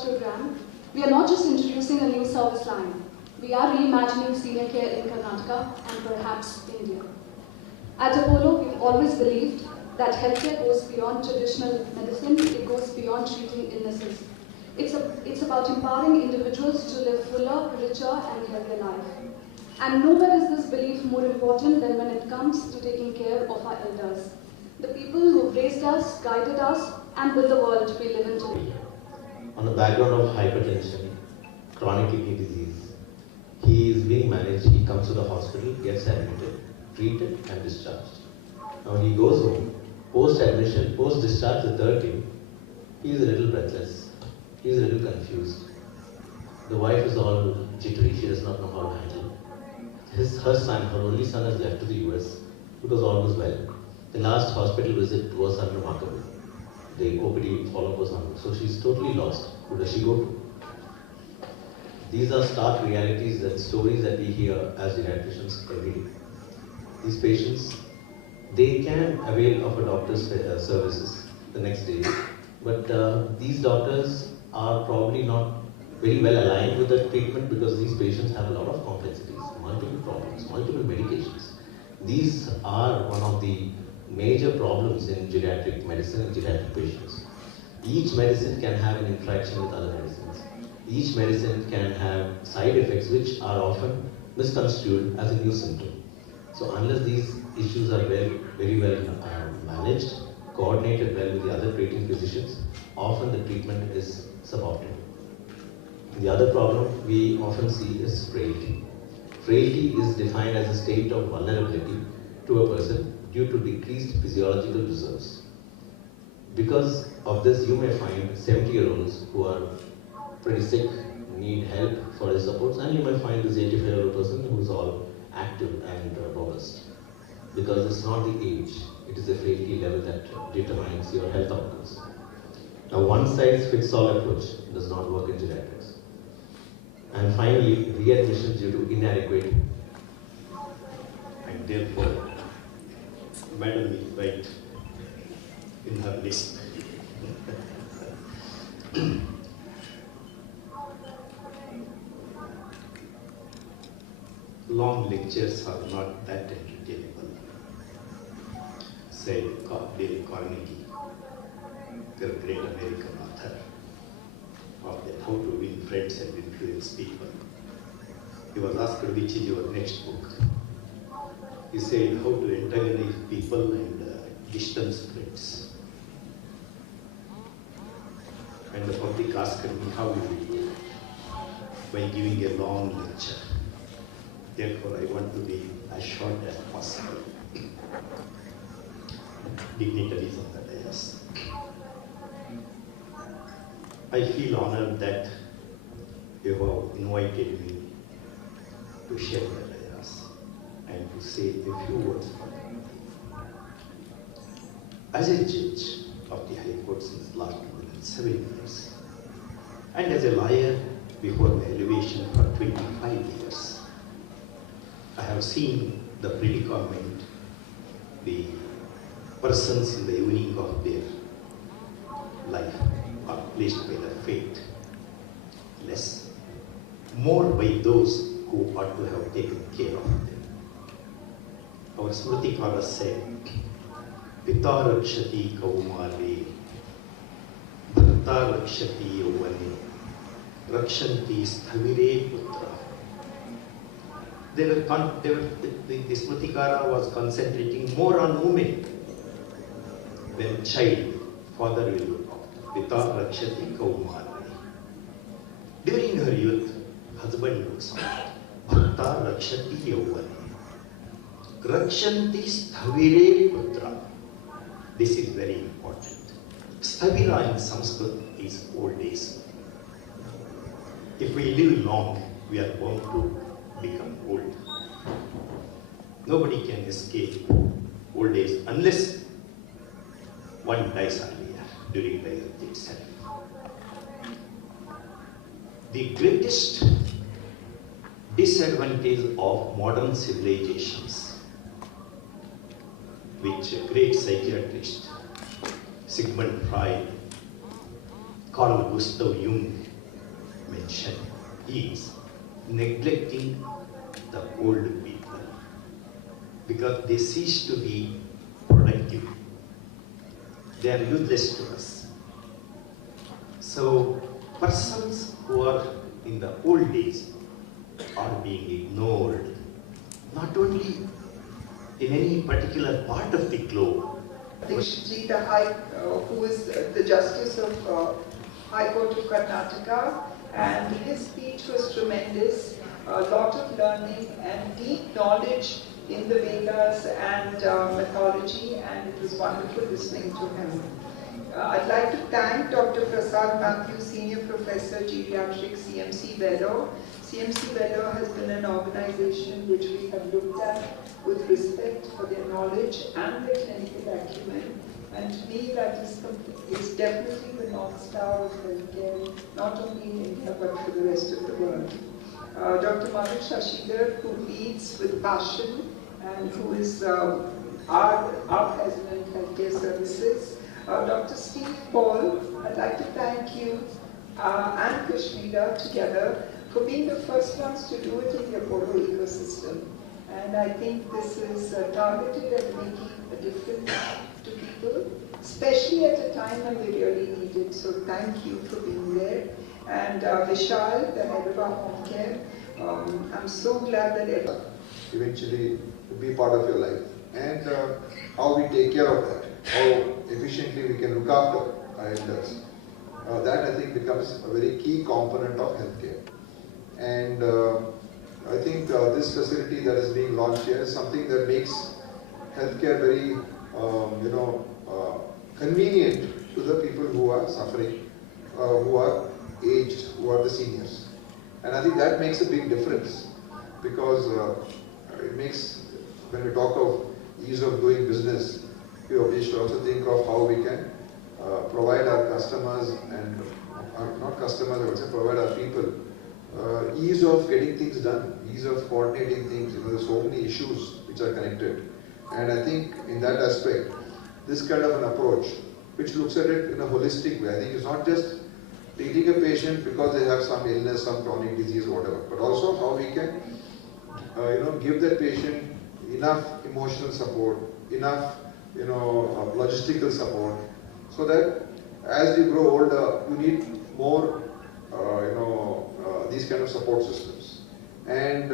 Watch program, we are not just introducing a new service line, we are reimagining senior care in Karnataka and perhaps India. At Apollo, we've always believed that healthcare goes beyond traditional medicine, it goes beyond treating illnesses. It's about empowering individuals to live fuller, richer, and healthier life. And nowhere is this belief more important than when it comes to taking care of our elders, the people who raised us, guided us, and built the world we live in today. On the background of hypertension, chronic kidney disease, he is being managed, he comes to the hospital, gets admitted, treated and discharged. Now he goes home, post-admission, post-discharge, the third day, he is a little breathless, he is a little confused. The wife is all jittery, she does not know how to handle. Her son, her only son, has left to the US because all was well. The last hospital visit was unremarkable. The OPD follow-up was unremarkable. So she's totally lost. Who does she go to? These are stark realities and stories that we hear as geriatricians every day. These patients, they can avail of a doctor's services the next day, but these doctors are probably not very well aligned with the treatment because these patients have a lot of complexities, multiple problems, multiple medications. These are one of the major problems in geriatric medicine and geriatric patients. Each medicine can have an interaction with other medicines. Each medicine can have side effects which are often misconstrued as a new symptom. So unless these issues are very well managed, coordinated well with the other treating physicians, often the treatment is suboptimal. The other problem we often see is frailty. Frailty is defined as a state of vulnerability to a person due to decreased physiological reserves. Because of this, you may find 70-year-olds who are pretty sick, need help for his supports, and you may find this 85-year-old person who is all active and robust. Because it's not the age, it is the frailty level that determines your health outcomes. Now, one-size-fits-all approach does not work in geriatrics. And finally, readmission due to inadequate. And therefore, Madam is right in her list. Long lectures are not that entertainable, said Dale Carnegie, the great American author of the How to Win Friends and Influence People. He was asked which is your next book. He said how to antagonize people and distance friends. And the public asked me how you will do it, by giving a long lecture. Therefore, I want to be as short as possible. Dignitaries on the dais. I feel honored that you have invited me to share the dais and to say a few words for them. As a judge of the High Court since last more than 7 years, and as a lawyer before my elevation for 25 years, I have seen the predicament the persons in the evening of their life are placed by the fate, less, more by those who ought to have taken care of them. Our Smritikara said, Pita rakshati kaumale, Bharta rakshati yavane, Rakshanti sthavire putra. The Smritikara was concentrating more on women than child. Father will look after. Pita rakshati kaumale. During her youth, husband looks after. Bharta rakshati yavane. Rakshanti sthavire putra. This is very important. Sthavira in Sanskrit is old days. If we live long, we are bound to become old. Nobody can escape old age unless one dies earlier during the earth itself. The greatest disadvantage of modern civilizations, which a great psychiatrist, Sigmund Freud, Carl Gustav Jung, mention is neglecting the old people because they cease to be productive. They are useless to us. So persons who are in the old days are being ignored, not only in any particular part of the globe. Dikshitji, who is the Justice of High Court of Karnataka, and his speech was tremendous. A lot of learning and deep knowledge in the Vedas and mythology, and it was wonderful listening to him. I'd like to thank Dr. Prasad Matthew, Senior Professor, Geriatrics, CMC Vellore. CMC Vellore has been an organization which we have looked at with respect for their knowledge and their clinical acumen. And to me, that is definitely the North Star of healthcare, not only in India, but for the rest of the world. Dr. Madhu Shashidhar, who leads with passion and who is our President of Healthcare Services. Dr. Steve Paul, I'd like to thank you and Kashmira together for being the first ones to do it in the Apollo ecosystem. And I think this is targeted at making a difference to people, especially at a time when they really need it. So thank you for being there. And Vishal, the head of our home care, I'm so glad that eventually be part of your life, and how we take care of that, how efficiently we can look after our elders. That I think becomes a very key component of healthcare. And I think this facility that is being launched here is something that makes healthcare very, convenient to the people who are suffering, who are aged, who are the seniors. And I think that makes a big difference, because it makes, when we talk of ease of doing business, we should also think of how we can provide our customers and, not customers, I would say provide our people ease of getting things done, ease of coordinating things. There's so many issues which are connected. And I think in that aspect, this kind of an approach, which looks at it in a holistic way, I think it's not just treating a patient because they have some illness, some chronic disease or whatever, but also how we can give that patient enough emotional support, enough logistical support, so that as you grow older, you need more these kind of support systems. And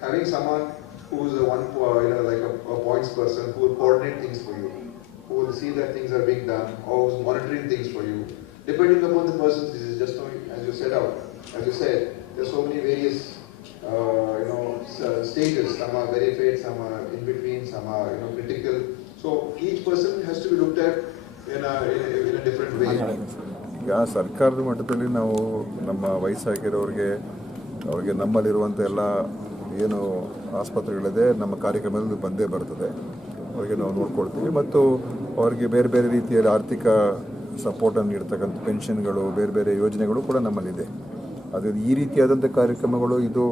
having someone who is like a points person who will coordinate things for you, who will see that things are being done, or who's monitoring things for you, depending upon the person's disease. Just as you said, there's so many various stages. Some are very fit, some are in between, some are critical. So each person has to be looked at in a different way. ಈಗ ಸರ್ಕಾರದ ಮಟ್ಟದಲ್ಲಿ ನಾವು ನಮ್ಮ ವಯಸ್ಸಾಗಿರೋರಿಗೆ ಅವ್ರಿಗೆ ನಮ್ಮಲ್ಲಿರುವಂಥ ಎಲ್ಲ ಏನು ಆಸ್ಪತ್ರೆಗಳಿದೆ ನಮ್ಮ ಕಾರ್ಯಕ್ರಮದಲ್ಲಿ ಬಂದೇ ಬರ್ತದೆ. ಅವರಿಗೆ ನಾವು ನೋಡ್ಕೊಳ್ತೀವಿ ಮತ್ತು ಅವರಿಗೆ ಬೇರೆ ಬೇರೆ ರೀತಿಯಲ್ಲಿ ಆರ್ಥಿಕ ಸಪೋರ್ಟನ್ನು ನೀಡ್ತಕ್ಕಂಥ ಪೆನ್ಷನ್ಗಳು, ಬೇರೆ ಬೇರೆ ಯೋಜನೆಗಳು ಕೂಡ ನಮ್ಮಲ್ಲಿದೆ. ಅದು ಈ ರೀತಿಯಾದಂಥ ಕಾರ್ಯಕ್ರಮಗಳು, ಇದು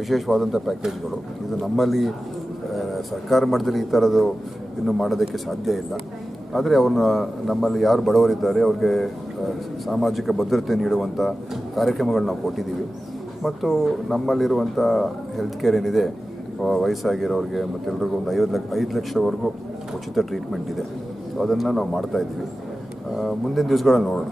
ವಿಶೇಷವಾದಂಥ ಪ್ಯಾಕೇಜ್ಗಳು. ಇದು ನಮ್ಮಲ್ಲಿ ಸರ್ಕಾರ ಮಟ್ಟದಲ್ಲಿ ಈ ಥರದ್ದು ಇನ್ನೂ ಮಾಡೋದಕ್ಕೆ ಸಾಧ್ಯ ಇಲ್ಲ. ಆದರೆ ನಮ್ಮಲ್ಲಿ ಯಾರು ಬಡವರಿದ್ದಾರೆ ಅವ್ರಿಗೆ ಸಾಮಾಜಿಕ ಭದ್ರತೆ ನೀಡುವಂಥ ಕಾರ್ಯಕ್ರಮಗಳು ನಾವು ಕೊಟ್ಟಿದ್ದೀವಿ. ಮತ್ತು ನಮ್ಮಲ್ಲಿರುವಂಥ ಹೆಲ್ತ್ ಕೇರ್ ಏನಿದೆ, ವಯಸ್ಸಾಗಿರೋರಿಗೆ ಮತ್ತು ಎಲ್ರಿಗೂ ಒಂದು 5 ಲಕ್ಷವರೆಗೂ ಉಚಿತ ಟ್ರೀಟ್ಮೆಂಟ್ ಇದೆ. ಸೊ ಅದನ್ನು ನಾವು ಮಾಡ್ತಾಯಿದ್ದೀವಿ. ಮುಂದಿನ ದಿವಸಗಳಲ್ಲಿ ನೋಡೋಣ.